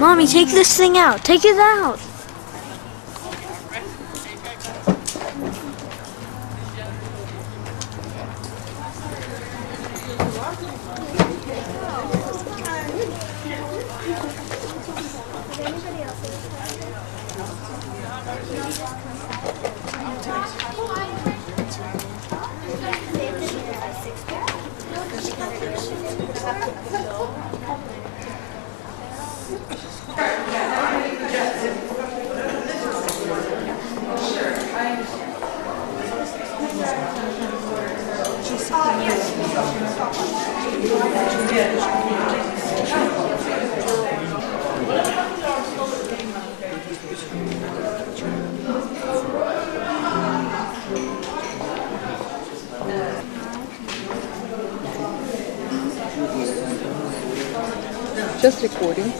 Mommy, take this thing out. Take it out. Just recording.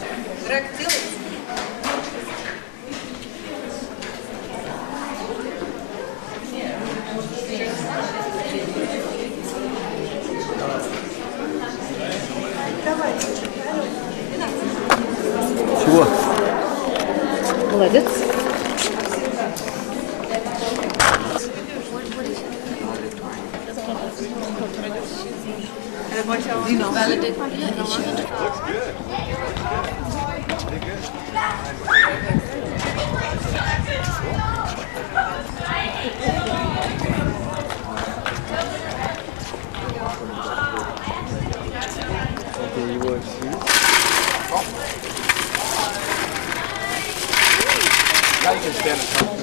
Чего? Молодец. Now you can stand at home.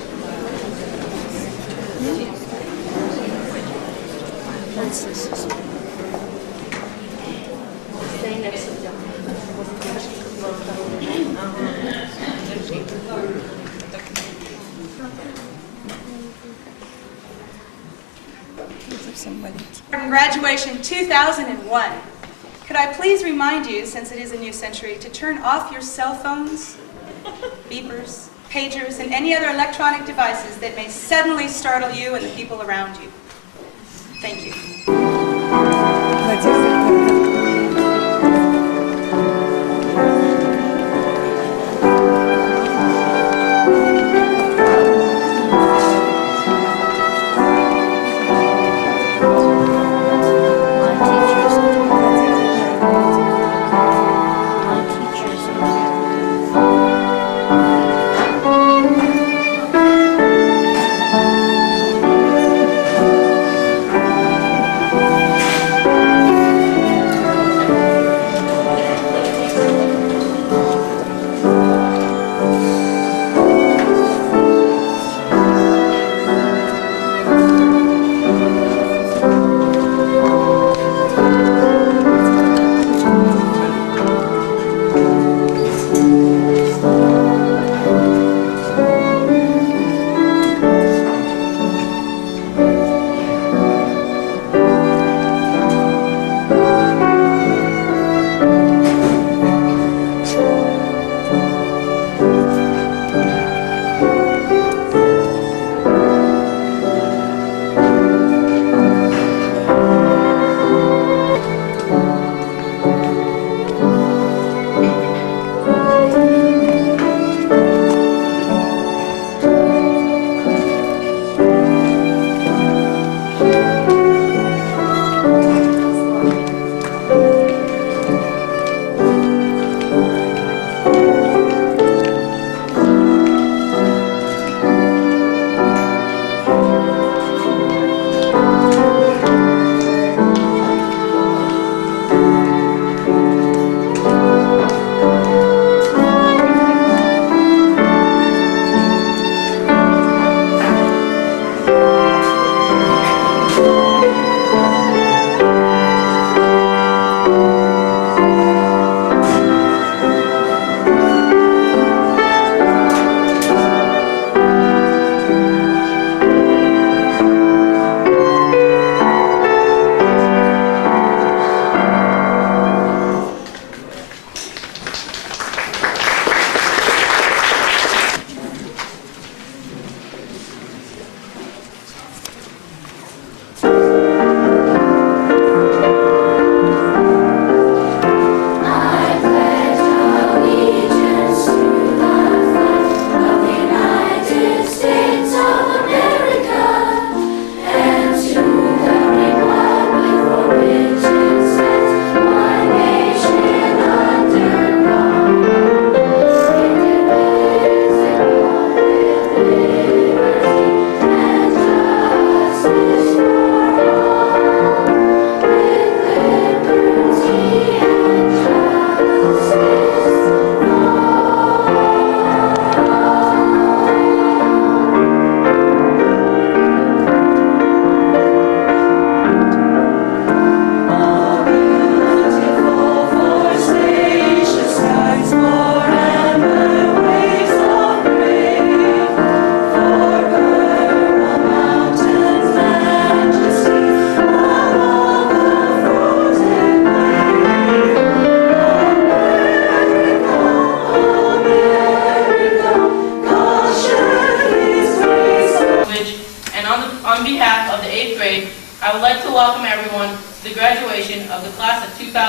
Graduation 2001. Could I please remind you, since it is a new century, to turn off your cell phones, beepers, pagers, and any other electronic devices that may suddenly startle you and the people around you. Thank you.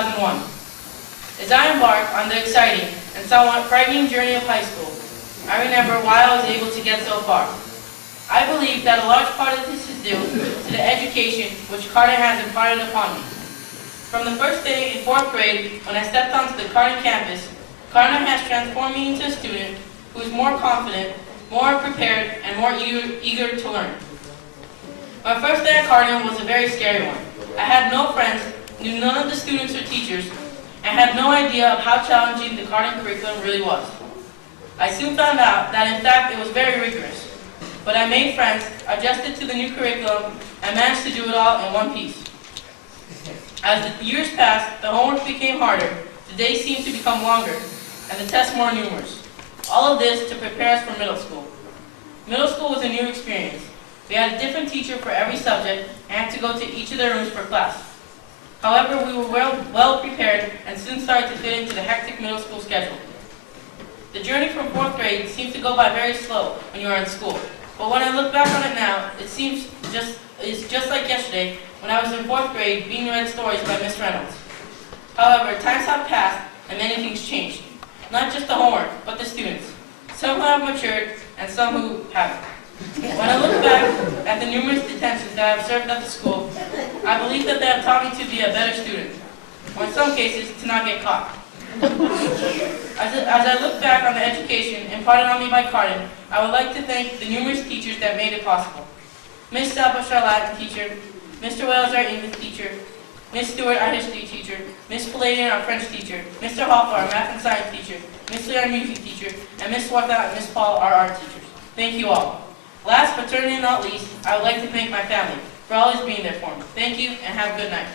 2001. As I embark on the exciting and somewhat frightening journey of high school, I remember why I was able to get so far. I believe that a large part of this is due to the education which Carter has imparted upon me. From the first day in 4th grade, when I stepped onto the Carter campus, Carter has transformed me into a student who is more confident, more prepared, and more eager to learn. My first day at Carter was a very scary one. I had no friends, knew none of the students or teachers, and had no idea of how challenging the Carter curriculum really was. I soon found out that in fact it was very rigorous. But I made friends, adjusted to the new curriculum, and managed to do it all in one piece. As the years passed, the homework became harder, the days seemed to become longer, and the tests more numerous. All of this to prepare us for middle school. Middle school was a new experience. We had a different teacher for every subject and had to go to each of their rooms for class. However, we were well prepared and soon started to fit into the hectic middle school schedule. The journey from 4th grade seems to go by very slow when you are in school. But when I look back on it now, it seems it's just like yesterday when I was in 4th grade being read stories by Miss Reynolds. However, times have passed and many things changed. Not just the homework, but the students. Some who have matured and some who haven't. When I look back at the numerous detentions that I have served at the school, I believe that they have taught me to be a better student, or in some cases, to not get caught. As I look back on the education imparted on me by Carden, I would like to thank the numerous teachers that made it possible. Miss Salbush, our Latin teacher, Mr. Wells, our English teacher, Miss Stewart, our history teacher, Miss Palladian, our French teacher, Mr. Hoffa, our math and science teacher, Miss Lee, our music teacher, and Miss Swartha and Miss Paul, our art teachers. Thank you all. Last but certainly not least, I would like to thank my family for always being there for me. Thank you, and have a good night.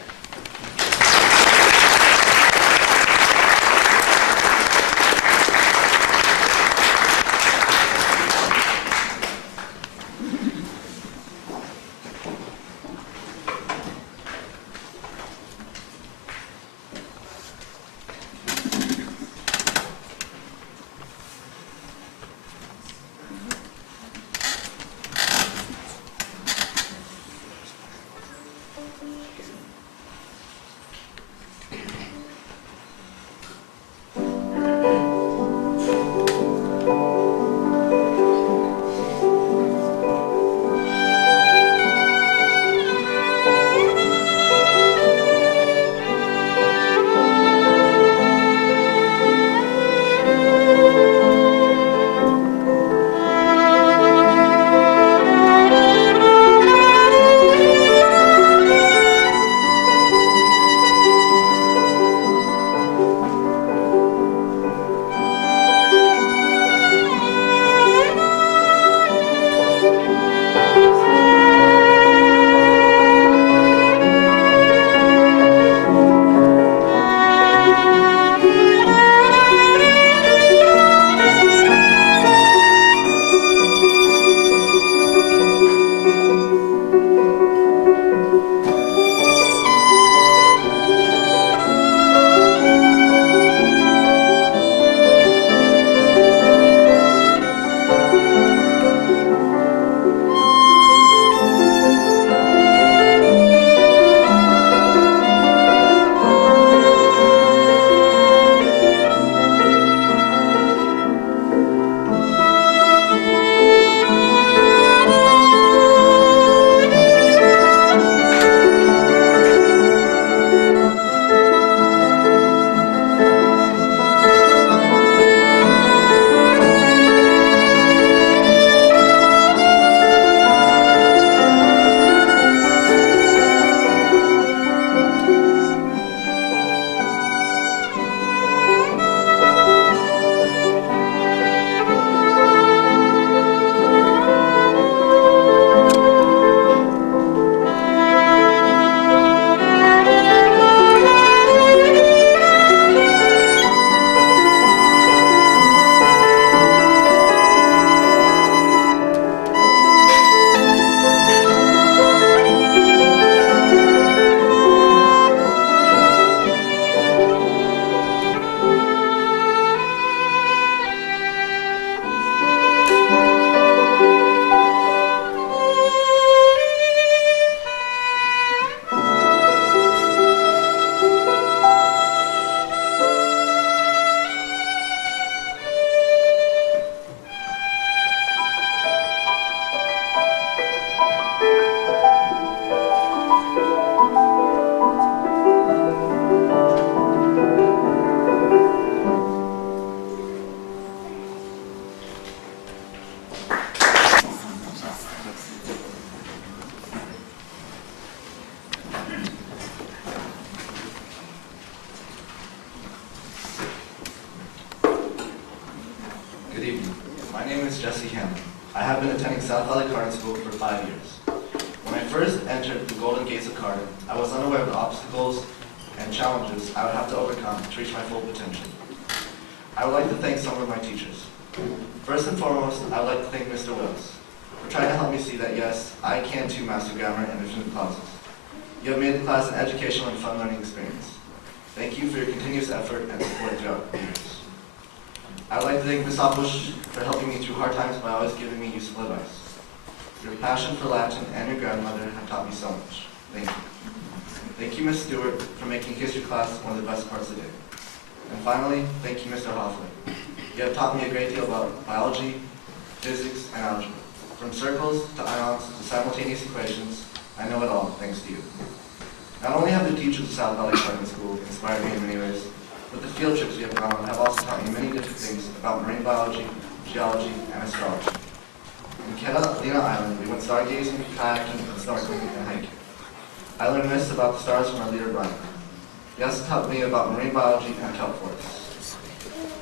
is Jesse Hammond. I have been attending South Valley Cardin School for 5 years. When I first entered the Golden Gates of Cardin, I was unaware of the obstacles and challenges I would have to overcome to reach my full potential. I would like to thank some of my teachers. First and foremost, I would like to thank Mr. Wills for trying to help me see that yes, I can too master grammar and infinite clauses. You have made the class an educational and fun learning experience. Thank you for your continuous effort and support throughout the years. I would like to thank Ms. Oppusch for helping me through hard times by always giving me useful advice. Your passion for Latin and your grandmother have taught me so much. Thank you. Thank you, Ms. Stewart, for making history class one of the best parts of the day. And finally, thank you, Mr. Hoffley. You have taught me a great deal about biology, physics, and algebra. From circles to ions to simultaneous equations, I know it all thanks to you. Not only have the teachers of South Valley Cardin School inspired me in many ways, but the field trips we have gone on have also taught me many different things about marine biology, geology, and astrology. In Catalina Island, we went stargazing, kayaking, snorkeling, and hiking. I learned myths about the stars from our leader, Brian. He also taught me about marine biology and kelp forests.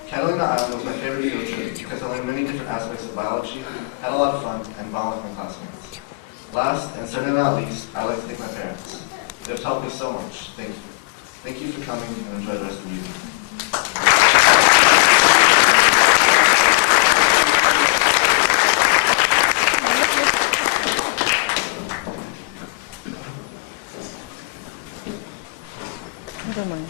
Catalina Island was my favorite field trip because I learned many different aspects of biology, had a lot of fun, and bonded with my classmates. Last, and certainly not least, I'd like to thank my parents. They have taught me so much. Thank you. Thank you for coming, and enjoy the rest of the evening. I don't mind.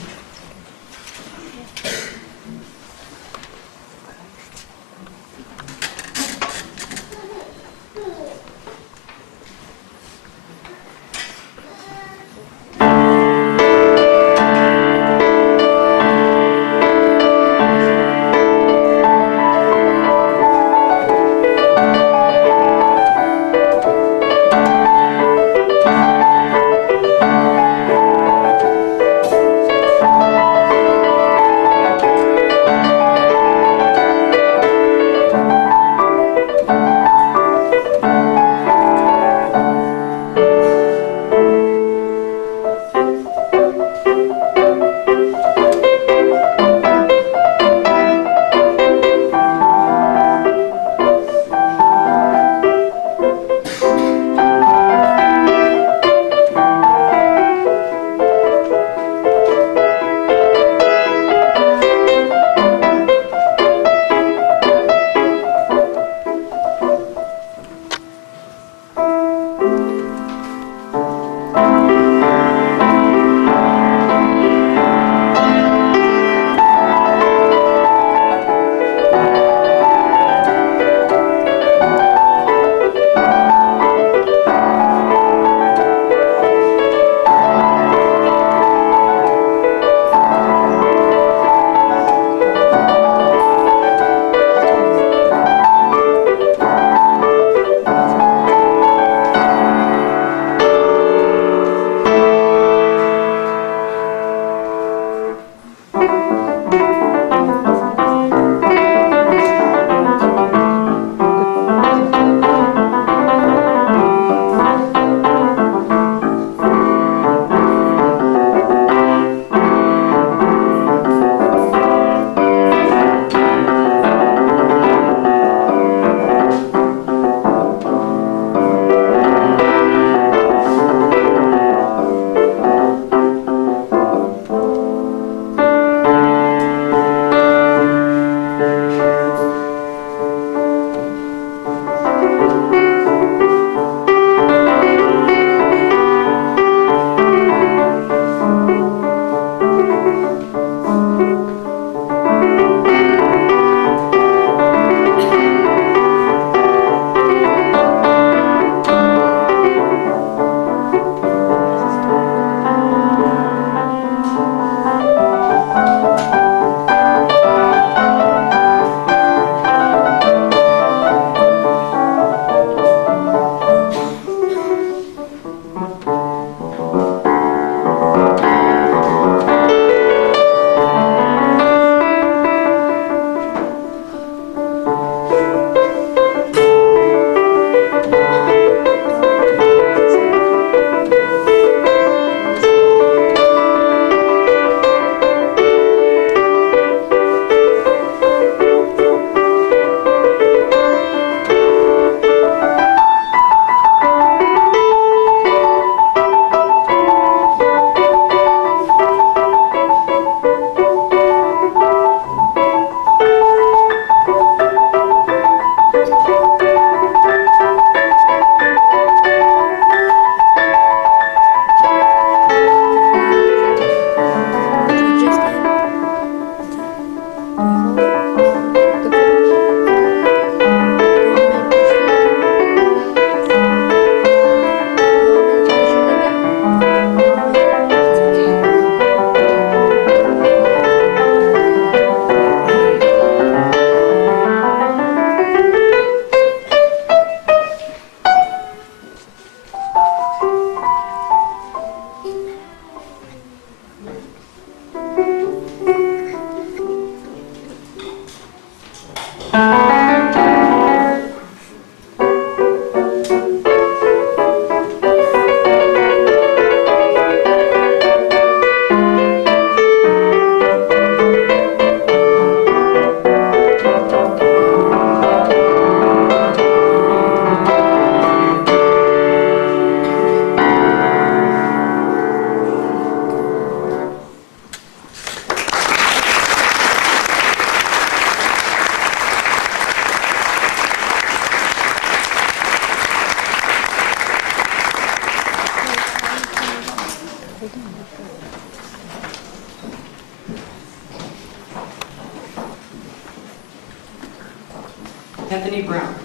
Anthony Brown.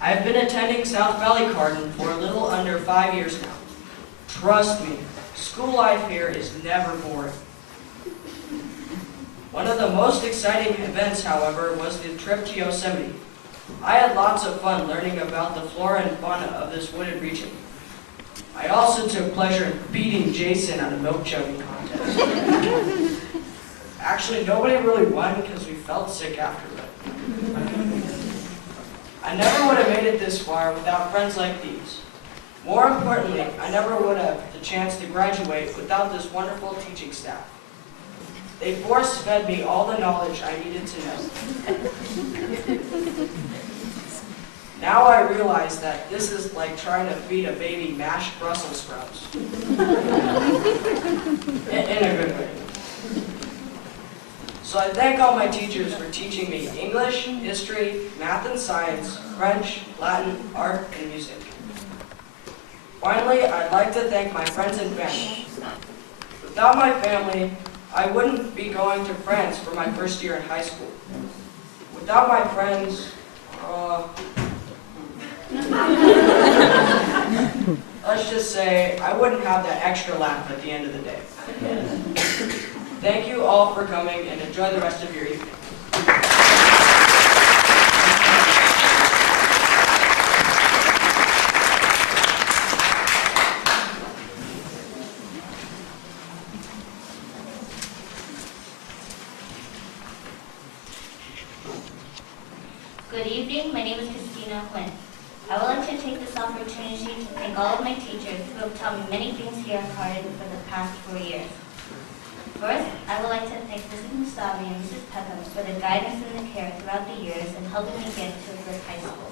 I have been attending South Valley Cardin for a little under 5 years now. Trust me, school life here is never boring. One of the most exciting events, however, was the trip to Yosemite. I had lots of fun learning about the flora and fauna of this wooded region. I also took pleasure in beating Jason at a milk chugging contest. Actually, nobody really won because we felt sick after that. I never would have made it this far without friends like these. More importantly, I never would have the chance to graduate without this wonderful teaching staff. They force-fed me all the knowledge I needed to know. Now I realize that this is like trying to feed a baby mashed Brussels sprouts. In a good way. So I thank all my teachers for teaching me English, history, math and science, French, Latin, art, and music. Finally, I'd like to thank my friends and family. Without my family, I wouldn't be going to France for my first year in high school. Without my friends, let's just say I wouldn't have that extra laugh at the end of the day. Thank you all for coming and enjoy the rest of your evening. Good evening, my name is Christina Quinn. I would like to take this opportunity to thank all of my teachers who have taught me many things here at Cardin for the past 4 years. First, I would like to thank Mrs. Mustavi and Mrs. Peckham for their guidance and their care throughout the years and helping me get to a good high school.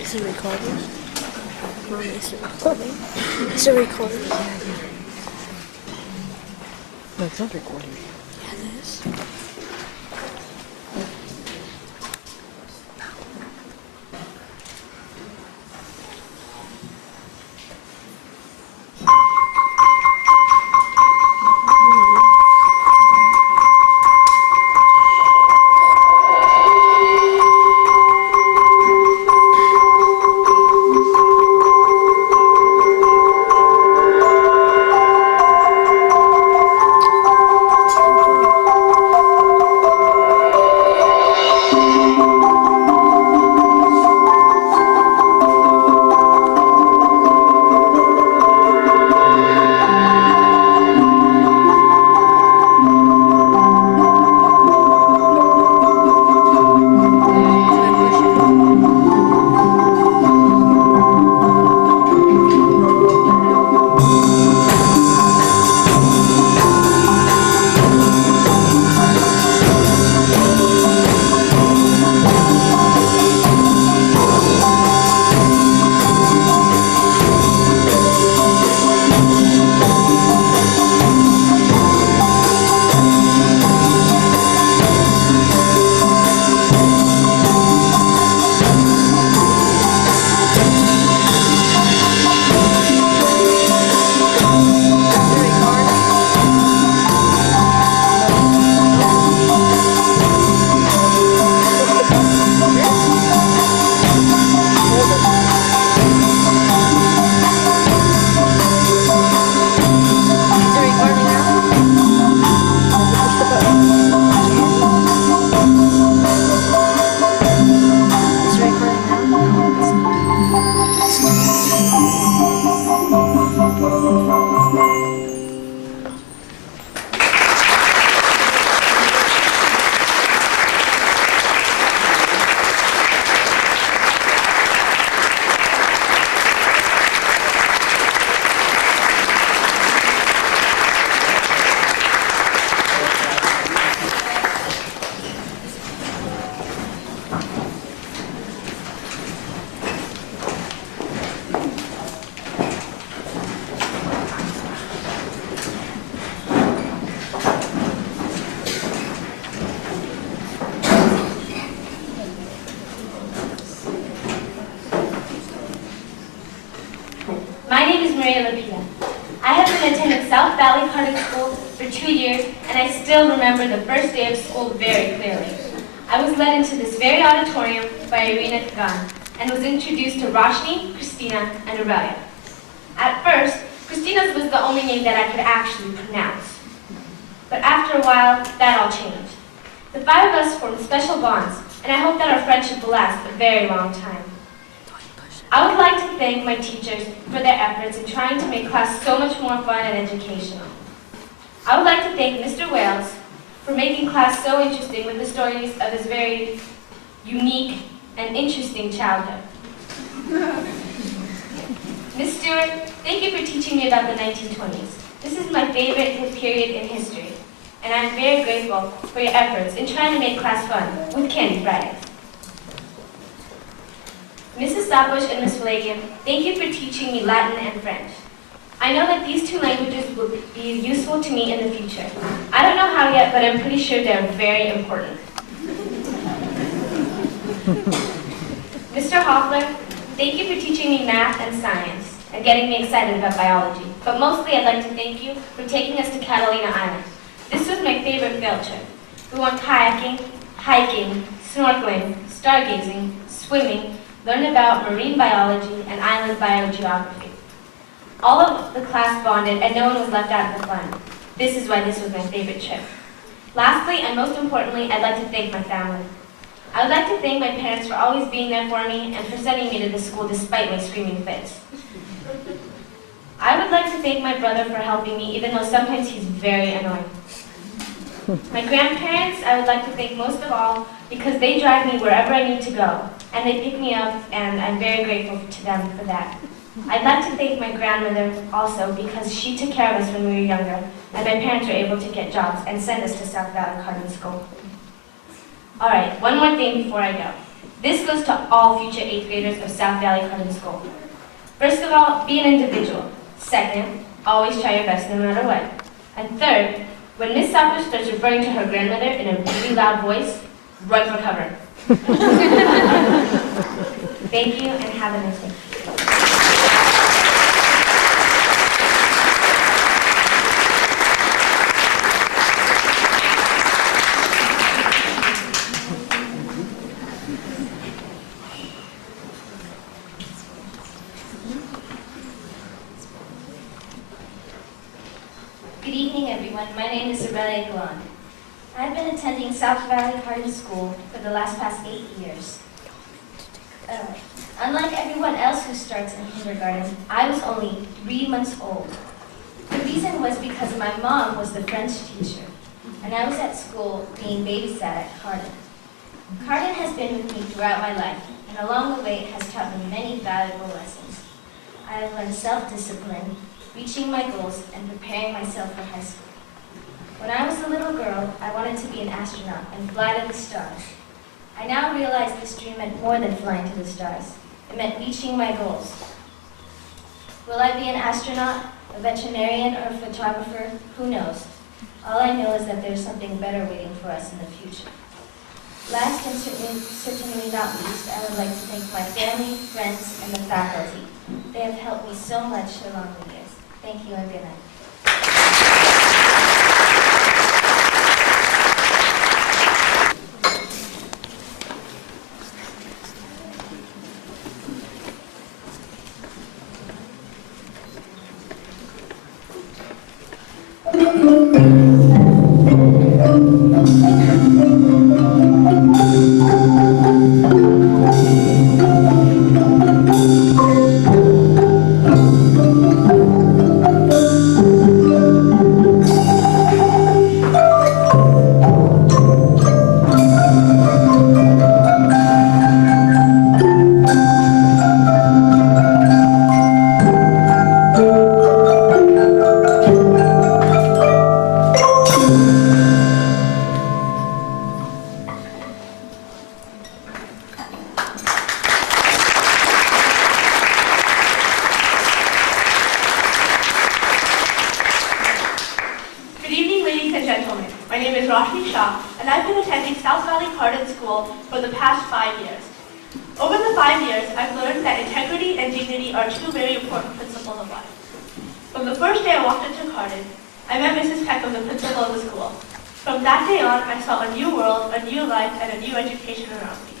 Is it recording? Mom, is it recording? Is it recording? No, it's not recording. Yeah, it is. South Valley Carter School for 2 years, and I still remember the first day of school very clearly. I was led into this very auditorium by Irina Kagan and was introduced to Roshni, Christina, and Aurelia. At first, Christina's was the only name that I could actually pronounce. But after a while, that all changed. The 5 of us formed special bonds, and I hope that our friendship will last a very long time. I would like to thank my teachers for their efforts in trying to make class so much more fun and educational. I would like to thank Mr. Wales for making class so interesting with the stories of his very unique and interesting childhood. Ms. Stewart, thank you for teaching me about the 1920s. This is my favorite period in history, and I'm very grateful for your efforts in trying to make class fun with Candy Fridays. Mrs. Sabush and Ms. Flagan, thank you for teaching me Latin and French. I know that these 2 languages will be useful to me in the future. I don't know how yet, but I'm pretty sure they're very important. Mr. Hoffler, thank you for teaching me math and science and getting me excited about biology. But mostly I'd like to thank you for taking us to Catalina Island. This was my favorite field trip. We went kayaking, hiking, snorkeling, stargazing, swimming, learned about marine biology and island biogeography. All of the class bonded and no one was left out of the fun. This is why this was my favorite trip. Lastly, and most importantly, I'd like to thank my family. I would like to thank my parents for always being there for me and for sending me to this school despite my screaming fits. I would like to thank my brother for helping me, even though sometimes he's very annoying. My grandparents, I would like to thank most of all because they drive me wherever I need to go, and they pick me up, and I'm very grateful to them for that. I'd like to thank my grandmother also because she took care of us when we were younger, and my parents were able to get jobs and send us to South Valley Carter School. All right, one more thing before I go. This goes to all future 8th graders of South Valley Carter School. First of all, be an individual. Second, always try your best no matter what. And third, when Miss Sappers starts referring to her grandmother in a really loud voice, run for cover. Thank you and have a nice day. Good evening, everyone. My name is Aurelia Galan. I've been attending South Valley Carter School for the past 8 years. Unlike everyone else who starts in kindergarten, I was only 3 months old. The reason was because my mom was the French teacher, and I was at school being babysat at Carden. Carden has been with me throughout my life, and along the way it has taught me many valuable lessons. I have learned self-discipline, reaching my goals, and preparing myself for high school. When I was a little girl, I wanted to be an astronaut and fly to the stars. I now realize this dream meant more than flying to the stars. It meant reaching my goals. Will I be an astronaut, a veterinarian, or a photographer? Who knows? All I know is that there's something better waiting for us in the future. Last and certainly not least, I would like to thank my family, friends, and the faculty. They have helped me so much along the years. Thank you and good night. For the past 5 years. Over the 5 years, I've learned that integrity and dignity are 2 very important principles of life. From the first day I walked into Cardin, I met Mrs. Peckham, the principal of the school. From that day on, I saw a new world, a new life, and a new education around me.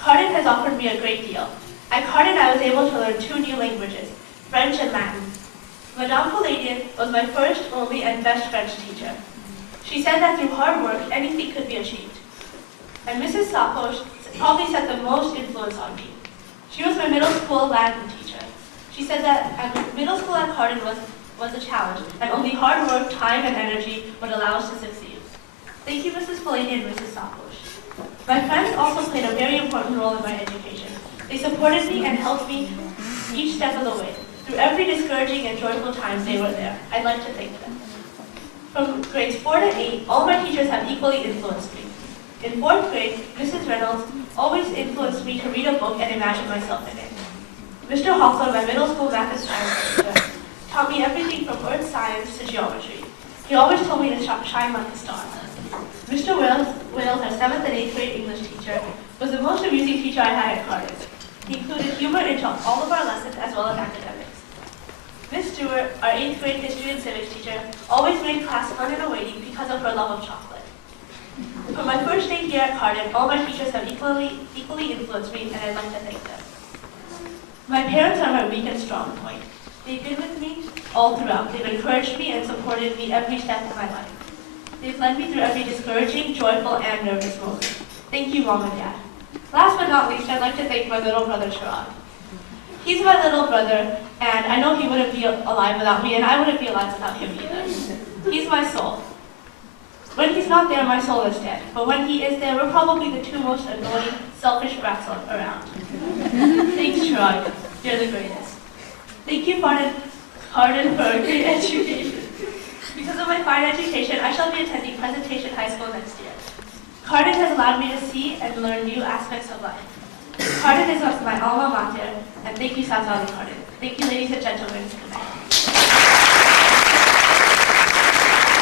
Cardin has offered me a great deal. At Cardin, I was able to learn 2 new languages, French and Latin. Madame Poladian was my first, only, and best French teacher. She said that through hard work, anything could be achieved. And Mrs. Sapos probably set the most influence on me. She was my middle school Latin teacher. She said that middle school at Cardin was a challenge, and only hard work, time, and energy would allow us to succeed. Thank you, Mrs. Poladian and Mrs. Sapos. My friends also played a very important role in my education. They supported me and helped me each step of the way. Through every discouraging and joyful time, they were there. I'd like to thank them. From grades 4 to 8, all my teachers have equally influenced me. In 4th grade, Mrs. Reynolds always influenced me to read a book and imagine myself in it. Mr. Hawthorne, my middle school math and science teacher, taught me everything from earth science to geometry. He always told me to shine like a star. Mr. Wales, our 7th and 8th grade English teacher, was the most amusing teacher I had at Cardin. He included humor into all of our lessons as well as academics. Miss Stewart, our 8th grade history and civics teacher, always made class fun and awaiting because of her love of chocolate. For my first day here at Cardin, all my teachers have equally influenced me, and I'd like to thank them. My parents are my weak and strong point. They've been with me all throughout. They've encouraged me and supported me every step of my life. They've led me through every discouraging, joyful, and nervous moment. Thank you, Mom and Dad. Last but not least, I'd like to thank my little brother, Sharad. He's my little brother, and I know he wouldn't be alive without me, and I wouldn't be alive without him either. He's my soul. When he's not there, my soul is dead. But when he is there, we're probably the 2 most annoying, selfish brats around. Thanks, Sharad. You're the greatest. Thank you, Cardin, for a great education. Because of my fine education, I shall be attending Presentation High School next year. Cardin has allowed me to see and learn new aspects of life. Cardin is my alma mater, and thank you, South Valley Cardin. Thank you, ladies and gentlemen. Good night.